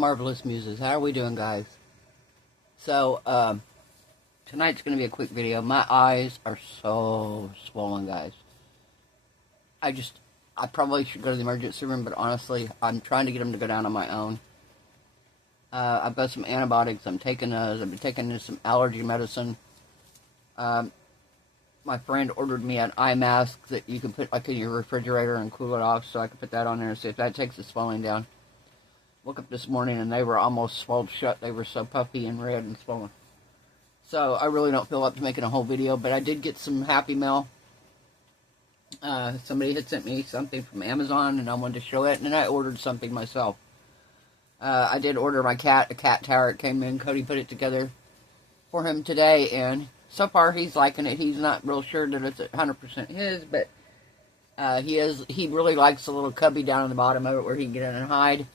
Marvelous Muses. How are we doing, guys? So, tonight's going to be a quick video. My eyes are so swollen, guys. I probably should go to the emergency room, but honestly, I'm trying to get them to go down on my own. I've got some antibiotics. I'm taking those. I've been taking some allergy medicine. My friend ordered me an eye mask that you can put like in your refrigerator and cool it off, so I can put that on there and see if that takes the swelling down. Woke up this morning and they were almost swelled shut. They were so puffy and red and swollen. So I really don't feel up to making a whole video, but I did get some happy mail. Somebody had sent me something from Amazon and I wanted to show it, and then I ordered something myself. I did order my cat a cat tower. It came in. Cody put it together for him today, and so far he's liking it. He's not real sure that it's 100% his, but he really likes the little cubby down on the bottom of it where he can get in and hide.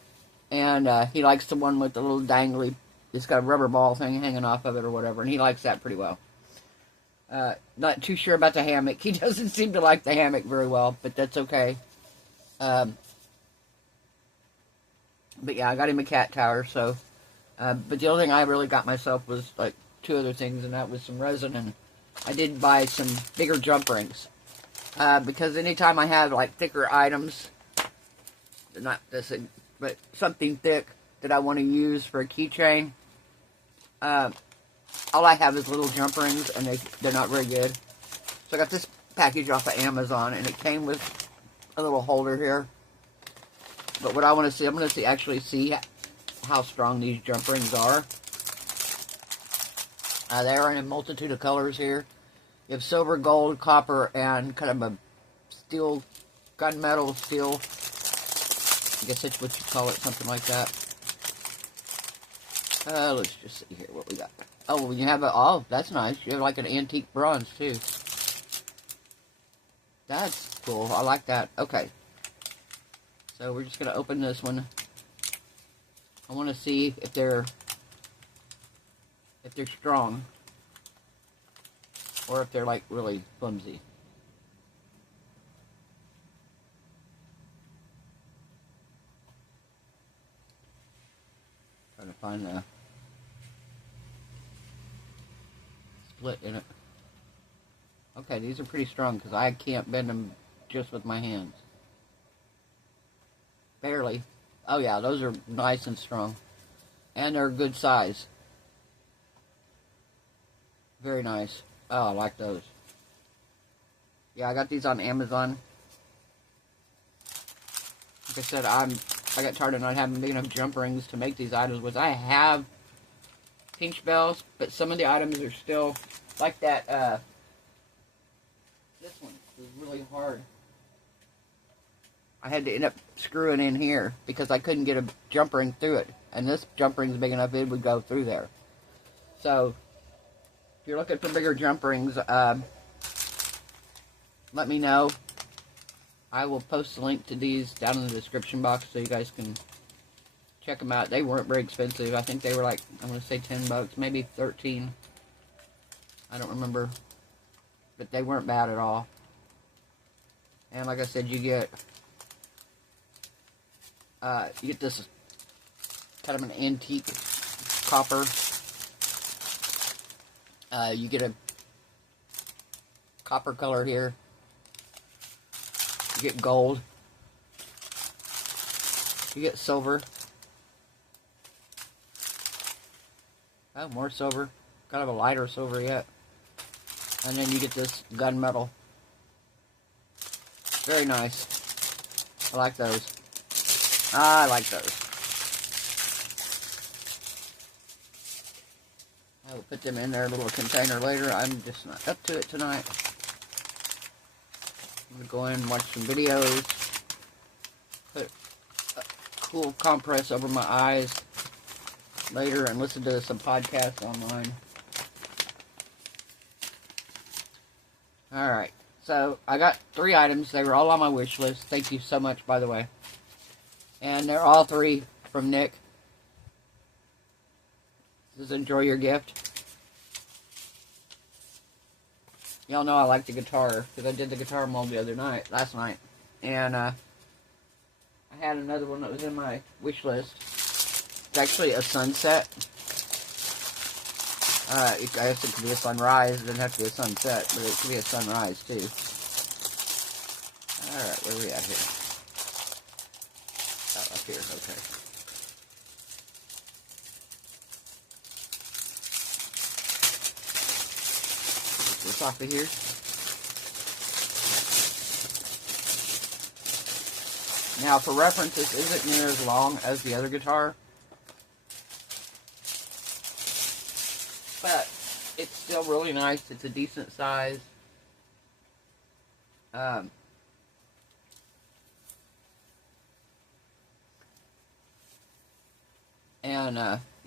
And he likes the one with the little dangly, it's got a rubber ball thing hanging off of it or whatever, and he likes that pretty well. Not too sure about the hammock. He doesn't seem to like the hammock very well, but that's okay. But yeah, I got him a cat tower, so. But the only thing I really got myself was like 2 other things, and that was some resin, and I did buy some bigger jump rings. Because anytime I have like thicker items, not this, but something thick that I want to use for a keychain, all I have is little jump rings, and they're not very good. So I got this package off of Amazon, and it came with a little holder here. But what I want to see, I'm going to actually see how strong these jump rings are. They are in a multitude of colors here. You have silver, gold, copper, and kind of a steel, gunmetal steel. I guess that's what you call it, something like that. Let's just see here what we got. Oh, you have oh, that's nice. You have like an antique bronze, too. That's cool. I like that. Okay. So we're just going to open this one. I want to see if they're strong, or if they're like really flimsy. Trying to find the split in it. Okay, these are pretty strong because I can't bend them just with my hands. Barely. Oh yeah, those are nice and strong. And they're a good size. Very nice. Oh, I like those. Yeah, I got these on Amazon. Like I said, I got tired of not having big enough jump rings to make these items with. I have pinch bells, but some of the items are still like that. This one is really hard. I had to end up screwing in here because I couldn't get a jump ring through it. And this jump ring's big enough it would go through there. So, if you're looking for bigger jump rings, let me know. I will post a link to these down in the description box so you guys can check them out. They weren't very expensive. I think they were like, I'm going to say 10 bucks, maybe 13. I don't remember. But they weren't bad at all. And like I said, you get this kind of an antique copper. You get a copper color here. You get gold. You get silver. Oh, more silver. Kind of a lighter silver yet. And then you get this gunmetal. Very nice. I like those. I like those. I will put them in their little container later. I'm just not up to it tonight. I'm going to go in and watch some videos. Put a cool compress over my eyes later and listen to some podcasts online. Alright. So, I got 3 items. They were all on my wish list. Thank you so much, by the way. And they're all 3 from Nick. This is Enjoy Your Gift. Y'all know I like the guitar, because I did the guitar mold last night. And I had another one that was in my wish list. It's actually a sunset. I guess it could be a sunrise. It doesn't have to be a sunset, but it could be a sunrise too. Alright, where are we at here? Oh, up here, okay. Get this off of here. Now, for reference, this isn't near as long as the other guitar, but it's still really nice. It's a decent size.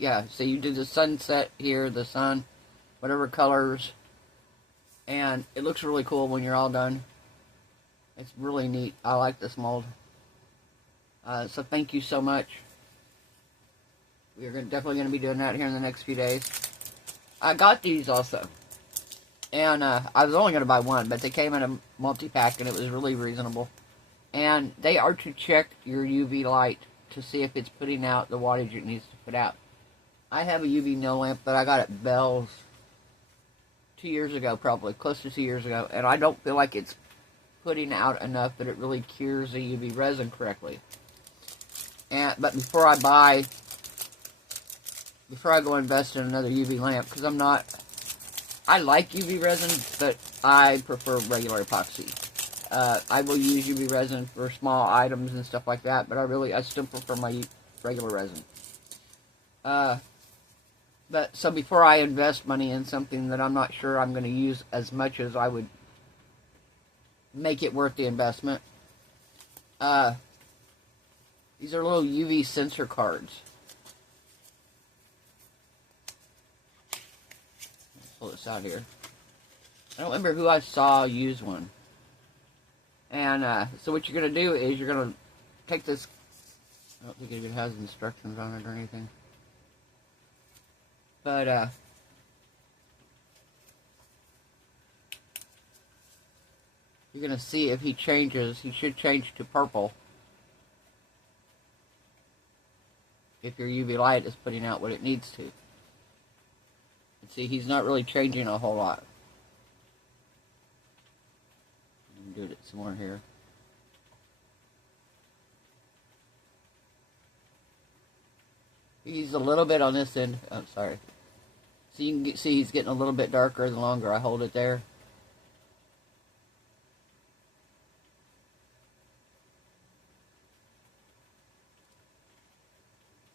Yeah, so you do the sunset here, the sun, whatever colors, and it looks really cool when you're all done. It's really neat. I like this mold. So thank you so much. We're definitely going to be doing that here in the next few days. I got these also. And I was only going to buy one, but they came in a multi-pack and it was really reasonable. And they are to check your UV light to see if it's putting out the wattage it needs to put out. I have a UV no lamp that I got at Bell's 2 years ago, probably, close to 2 years ago. And I don't feel like it's putting out enough that it really cures the UV resin correctly. But before I go invest in another UV lamp, because I like UV resin, but I prefer regular epoxy. I will use UV resin for small items and stuff like that, but I still prefer my regular resin. So before I invest money in something that I'm not sure I'm going to use as much as I would make it worth the investment, these are little UV sensor cards. Let's pull this out here. I don't remember who I saw use one. And so what you're going to do is you're going to take this. I don't think it has instructions on it or anything. But you're going to see if he changes. He should change to purple if your UV light is putting out what it needs to. And see, he's not really changing a whole lot. Do it some more here. He's a little bit on this end. I'm sorry. So you can see he's getting a little bit darker the longer I hold it there.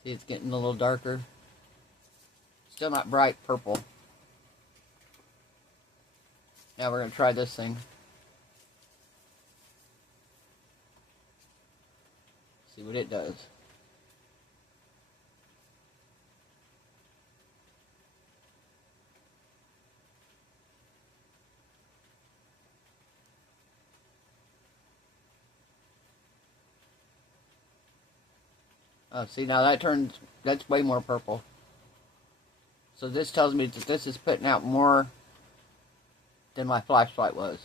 See, it's getting a little darker. Still not bright purple. Now we're going to try this thing. See what it does. Oh, see, now that's way more purple. So this tells me that this is putting out more than my flashlight was.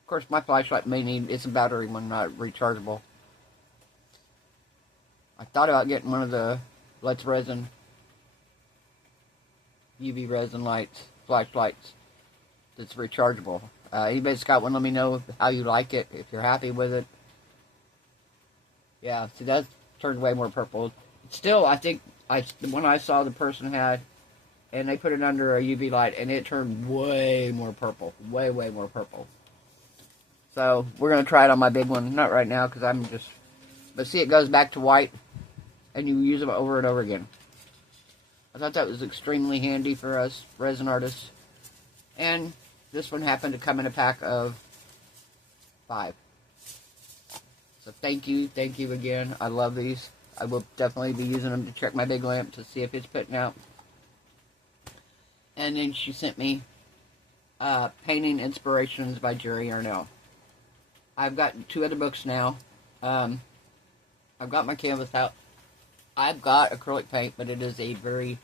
Of course, my flashlight it's a battery one, not rechargeable. I thought about getting one of the Let's Resin UV resin flashlights that's rechargeable. Anybody's got one, let me know how you like it, if you're happy with it. Yeah, see, that turned way more purple. Still, I think the one I saw the person had, and they put it under a UV light, and it turned way more purple. Way, way more purple. So, we're going to try it on my big one. Not right now, because but see, it goes back to white, and you use them over and over again. I thought that was extremely handy for us resin artists. And this one happened to come in a pack of 5. So thank you again. I love these. I will definitely be using them to check my big lamp to see if it's putting out. And then she sent me Painting Inspirations by Jerry Arnell. I've got 2 other books now. I've got my canvas out. I've got acrylic paint, but it is a very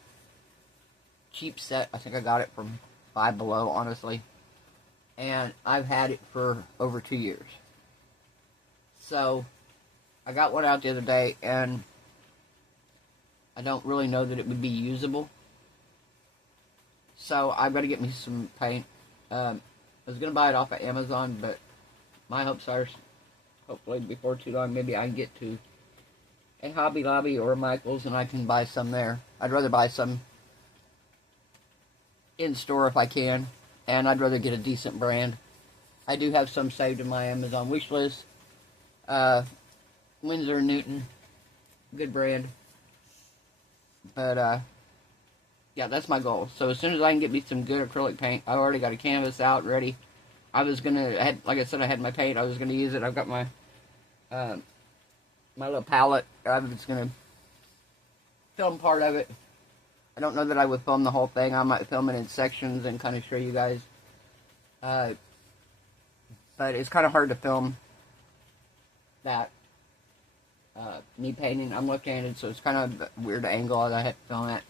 cheap set. I think I got it from Five Below, honestly. And I've had it for over 2 years. So, I got one out the other day, and I don't really know that it would be usable. So I've got to get me some paint. I was going to buy it off of Amazon, but my hopes are, hopefully before too long, maybe I can get to a Hobby Lobby or a Michael's and I can buy some there. I'd rather buy some in store if I can, and I'd rather get a decent brand. I do have some saved in my Amazon wish list. Winsor & Newton, good brand. But, yeah, that's my goal. So as soon as I can get me some good acrylic paint, I've already got a canvas out ready. I was gonna, like I said, I had my paint. I was gonna use it. I've got my my little palette. I was gonna film part of it. I don't know that I would film the whole thing. I might film it in sections and kind of show you guys. But it's kind of hard to film that. Me painting. I'm left-handed, so it's kind of a weird angle that I have to film at.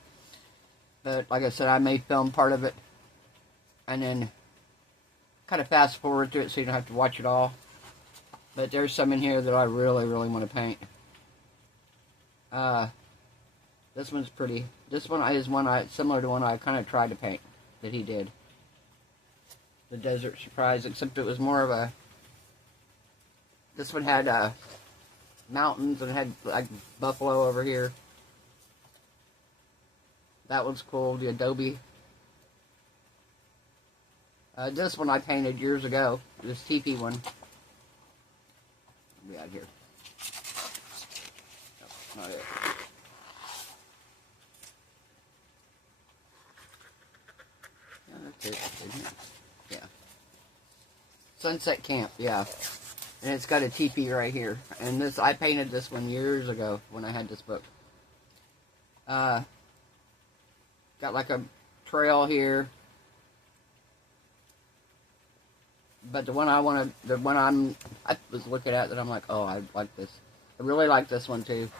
But like I said, I may film part of it and then kind of fast forward to it so you don't have to watch it all. But there's some in here that I really, really want to paint. This one's pretty. This one is one similar to one I kind of tried to paint that he did. The Desert Surprise, except it was more of a. This one had mountains and it had like buffalo over here. That one's cool. The Adobe. This one I painted years ago. This teepee one. Be out here. No, not it. Yeah, that's it. Yeah. Sunset Camp, yeah. And it's got a teepee right here. And this, I painted this one years ago when I had this book. Got like a trail here. But the one I was looking at that I'm like, oh, I like this. I really like this one too.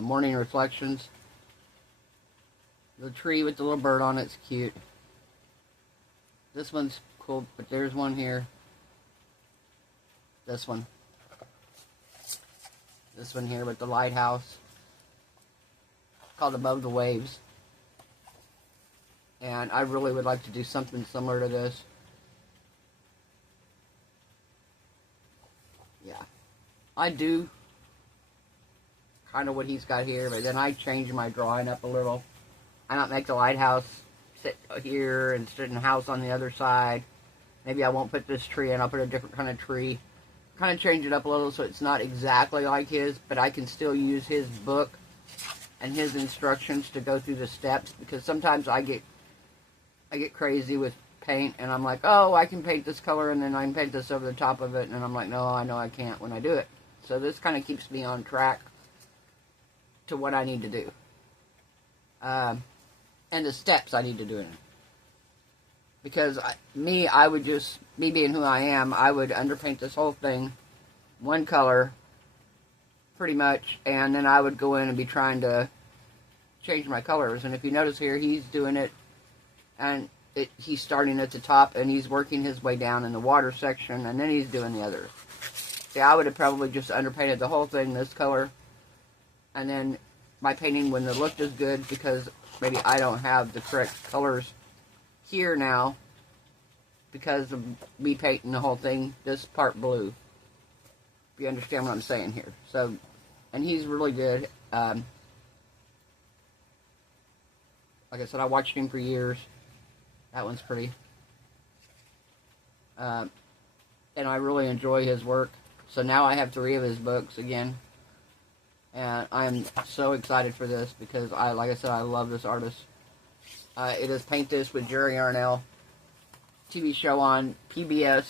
Morning Reflections. The tree with the little bird on it's cute. This one's cool, but there's one here. This one. This one here with the lighthouse. It's called Above the Waves. And I really would like to do something similar to this. Yeah. I do kind of what he's got here, but then I change my drawing up a little. I might make the lighthouse sit here and sit in the house on the other side. Maybe I won't put this tree in. I'll put a different kind of tree. Kind of change it up a little so it's not exactly like his, but I can still use his book and his instructions to go through the steps, because sometimes I get crazy with paint and I'm like, oh, I can paint this color and then I can paint this over the top of it, and I'm like, no, I know I can't when I do it. So this kind of keeps me on track to what I need to do. And the steps I need to do in it. Because me being who I am, I would underpaint this whole thing one color pretty much, and then I would go in and be trying to change my colors. And if you notice here, he's doing it, and he's starting at the top and he's working his way down in the water section, and then he's doing the others. See, I would have probably just underpainted the whole thing this color, and then my painting wouldn't have looked as good because maybe I don't have the correct colors here now because of me painting the whole thing this part blue. If you understand what I'm saying here. So, and he's really good. Like I said, I watched him for years. That one's pretty. And I really enjoy his work. So now I have 3 of his books again. And I'm so excited for this because, like I said, I love this artist. It is Paint This with Jerry Arnell. TV show on PBS,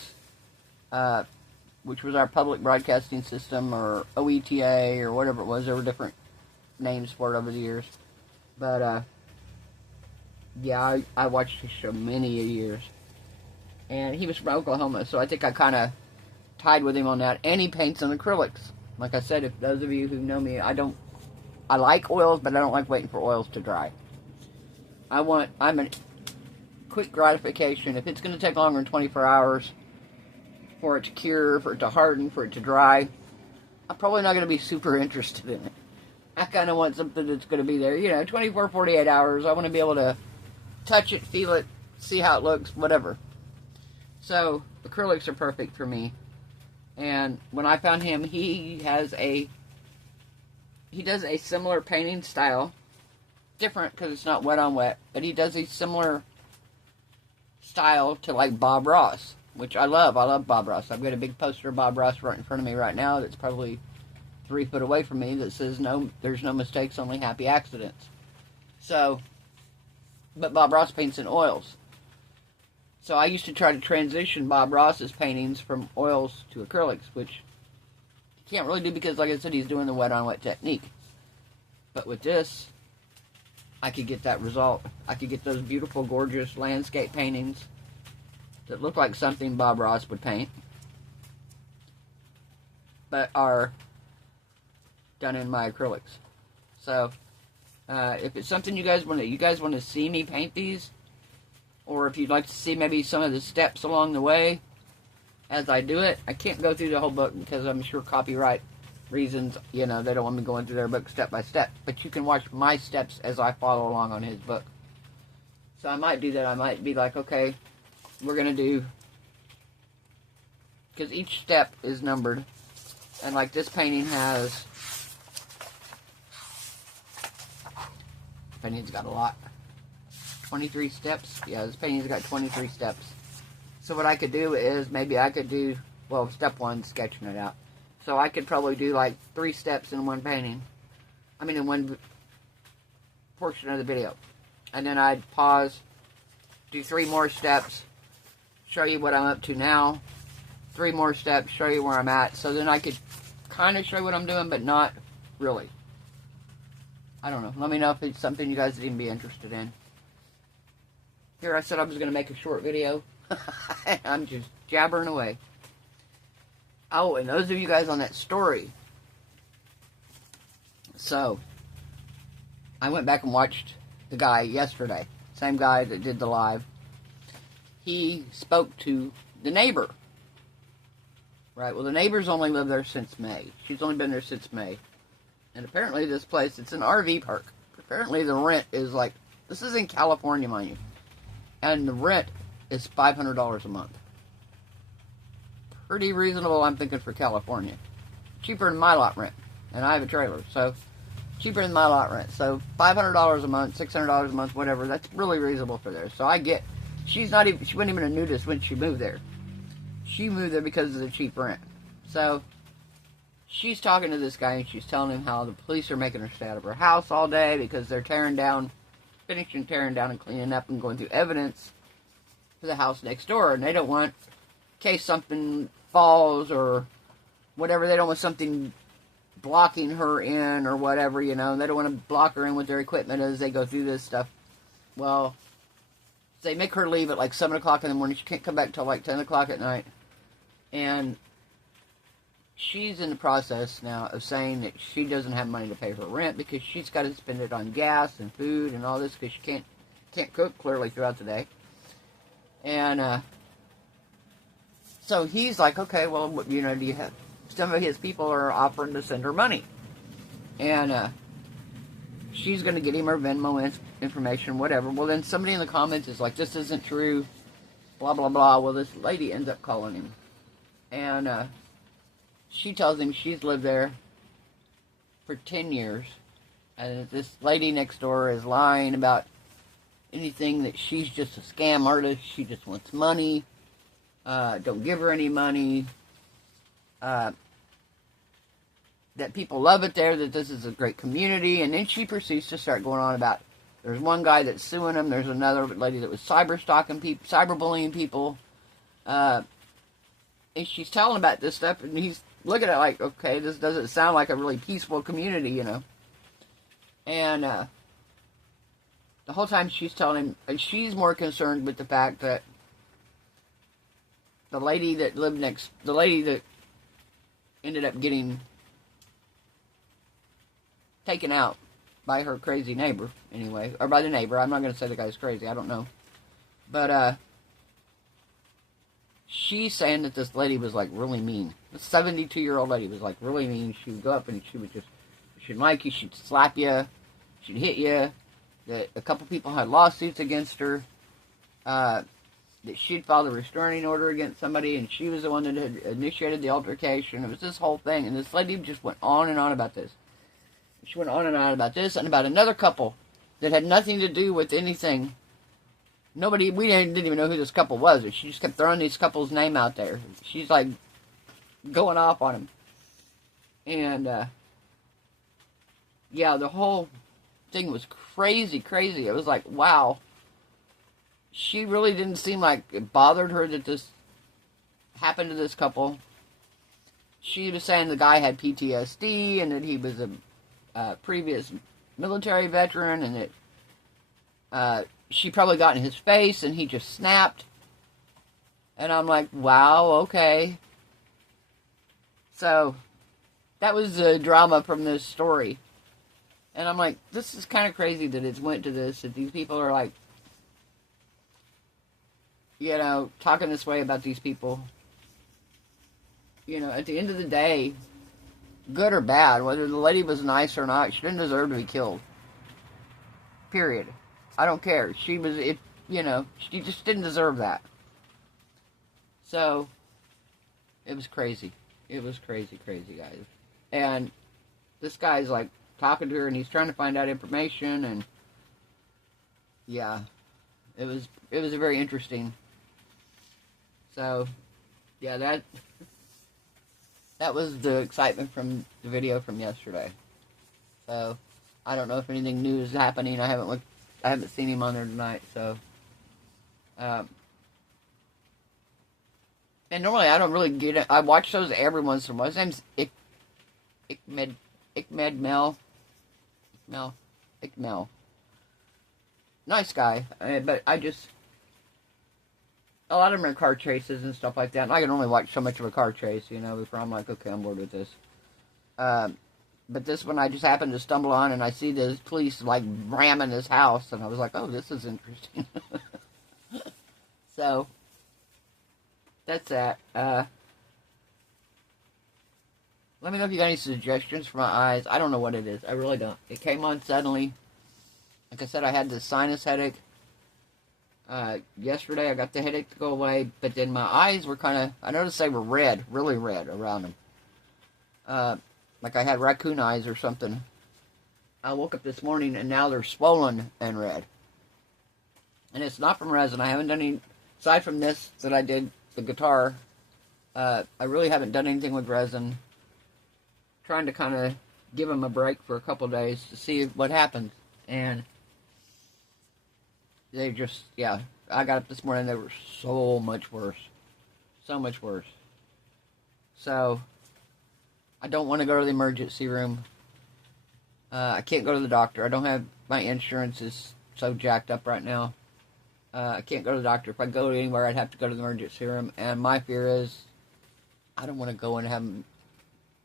which was our public broadcasting system, or OETA, or whatever it was. There were different names for it over the years. But, yeah, I watched his show many years. And he was from Oklahoma, so I think I kind of tied with him on that. And he paints on acrylics. Like I said, if those of you who know me, I like oils, but I don't like waiting for oils to dry. I'm a quick gratification. If it's going to take longer than 24 hours for it to cure, for it to harden, for it to dry. I'm probably not going to be super interested in it. I kind of want something that's going to be there, you know, 24, 48 hours. I want to be able to touch it, feel it, see how it looks, whatever. So, acrylics are perfect for me. And when I found him, he does a similar painting style. Different because it's not wet on wet, but he does a similar style to like Bob Ross, which I love. I love Bob Ross. I've got a big poster of Bob Ross right in front of me right now that's probably 3 foot away from me that says, "No, there's no mistakes, only happy accidents." So, but Bob Ross paints in oils. So I used to try to transition Bob Ross's paintings from oils to acrylics, which you can't really do because, like I said, he's doing the wet on wet technique. But with this, I could get that result. I could get those beautiful, gorgeous landscape paintings that look like something Bob Ross would paint, but are done in my acrylics. So, if it's something you guys want to see me paint these, or if you'd like to see maybe some of the steps along the way as I do it, I can't go through the whole book because I'm sure copyright reasons, you know, they don't want me going through their book step by step. But you can watch my steps as I follow along on his book. So I might do that. I might be like, okay, we're going to do, because each step is numbered. And like this painting has, painting's got a lot. 23 steps. Yeah, this painting's got 23 steps. So what I could do is, maybe I could do, well, step 1, sketching it out. So I could probably do like 3 steps in one painting. I mean, in one portion of the video. And then I'd pause, do 3 more steps, show you what I'm up to now. 3 more steps, show you where I'm at. So then I could kind of show you what I'm doing, but not really. I don't know. Let me know if it's something you guys would even be interested in. Here I said I was going to make a short video. I'm just jabbering away. Oh, and those of you guys on that story. So, I went back and watched the guy yesterday. Same guy that did the live. He spoke to the neighbor. Right, well, the neighbor's only lived there since May. She's only been there since May. And apparently this place, it's an RV park. Apparently the rent is like, this is in California, mind you. And the rent is $500 a month. Pretty reasonable, I'm thinking, for California. Cheaper than my lot rent. And I have a trailer, so cheaper than my lot rent. So $500 a month, $600 a month, whatever. That's really reasonable for there. So I get, she wasn't even a nudist when she moved there. She moved there because of the cheap rent. So she's talking to this guy and she's telling him how the police are making her stay out of her house all day because they're finishing tearing down and cleaning up and going through evidence for the house next door. And they don't want, in case something falls or whatever, they don't want something blocking her in or whatever, you know. They don't want to block her in with their equipment as they go through this stuff. Well, they make her leave at like 7 o'clock in the morning. She can't come back until like 10 o'clock at night. And she's in the process now of saying that she doesn't have money to pay her rent because she's got to spend it on gas and food and all this because she can't cook clearly throughout the day. And so he's like, okay, well, you know, do you have, some of his people are offering to send her money. And she's going to get him her Venmo information, whatever. Well, then somebody in the comments is like, this isn't true, blah, blah, blah. Well, this lady ends up calling him. And she tells him she's lived there for 10 years. And this lady next door is lying about anything, that she's just a scam artist. She just wants money. Don't give her any money. That people love it there, that this is a great community. And then she proceeds to start going on about, there's one guy that's suing him. There's another lady that was cyberstalking people, cyberbullying people. And she's telling about this stuff, and he's looking at it like, okay, this doesn't sound like a really peaceful community, you know. And the whole time she's telling him, and she's more concerned with the fact that the lady that ended up getting taken out by her crazy neighbor, anyway, or by the neighbor. I'm not going to say the guy's crazy, I don't know. But, she's saying that this lady was, like, really mean. This 72-year-old lady was, like, really mean. She would go up and she would just, if she didn't like you, she'd slap you, she'd hit you. That a couple people had lawsuits against her. That she'd filed a restraining order against somebody, and she was the one that had initiated the altercation. It was this whole thing, and this lady just went on and on about this. She went on and on about this and about another couple that had nothing to do with anything. We didn't even know who this couple was. She just kept throwing these couples' name out there. She's, like, going off on them. And, yeah, the whole thing was crazy. It was like, wow. She really didn't seem like it bothered her that this happened to this couple. She was saying the guy had PTSD and that he was a previous military veteran, and that she probably got in his face and he just snapped. And I'm like, wow, okay. So that was the drama from this story. And I'm like, this is kind of crazy that it's went to this, that these people are like, you know, talking this way about these people. You know, at the end of the day, good or bad, whether the lady was nice or not, she didn't deserve to be killed. Period. I don't care. She just didn't deserve that. So, it was crazy. It was crazy, guys. And this guy's, like, talking to her, and he's trying to find out information, and yeah, it was very interesting. So, yeah, that was the excitement from the video from yesterday. So, I don't know if anything new is happening. I haven't seen him on there tonight, so. And normally I don't really get it. I watch those every once in a while. His name's Mel. Nice guy, but a lot of them are car chases and stuff like that, and I can only watch so much of a car chase, you know, before I'm like, okay, I'm bored with this. But this one I just happened to stumble on, and I see the police, like, ramming his house, and I was like, oh, this is interesting. So, that's that. Let me know if you got any suggestions for my eyes. I don't know what it is. I really don't. It came on suddenly. Like I said, I had this sinus headache. Yesterday I got the headache to go away, but then my eyes were I noticed they were red, really red around them. Like I had raccoon eyes or something. I woke up this morning and now they're swollen and red. And it's not from resin. I haven't done any, aside from this that I did, the guitar, I really haven't done anything with resin. Trying to kind of give them a break for a couple days to see what happens. And they just, yeah, I got up this morning, they were so much worse. So much worse. So, I don't want to go to the emergency room. I can't go to the doctor. I don't have, my insurance is so jacked up right now. I can't go to the doctor. If I go anywhere, I'd have to go to the emergency room. And my fear is, I don't want to go and have them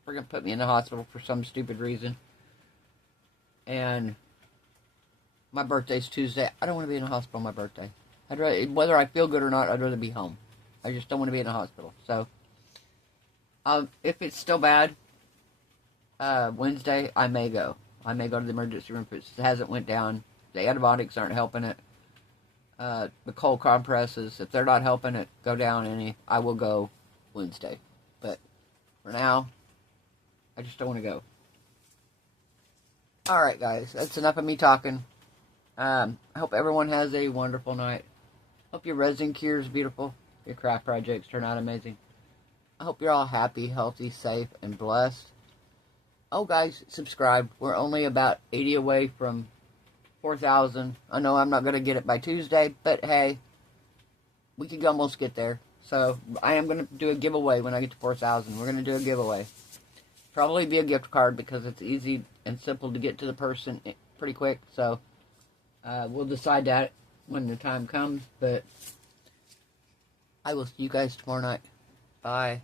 freaking put me in the hospital for some stupid reason. And my birthday's Tuesday. I don't want to be in the hospital on my birthday. I'd rather, whether I feel good or not, I'd rather be home. I just don't want to be in the hospital. So, if it's still bad, Wednesday, I may go. I may go to the emergency room if it hasn't went down. The antibiotics aren't helping it. The cold compresses, if they're not helping it go down any, I will go Wednesday. But for now, I just don't want to go. Alright, guys, that's enough of me talking. I hope everyone has a wonderful night. Hope your resin cure is beautiful. Your craft projects turn out amazing. I hope you're all happy, healthy, safe, and blessed. Oh, guys, subscribe. We're only about 80 away from 4,000. I know I'm not going to get it by Tuesday, but hey, we could almost get there. So, I am going to do a giveaway when I get to 4,000. We're going to do a giveaway. Probably be a gift card because it's easy and simple to get to the person pretty quick. So, we'll decide that when the time comes. But I will see you guys tomorrow night. Bye.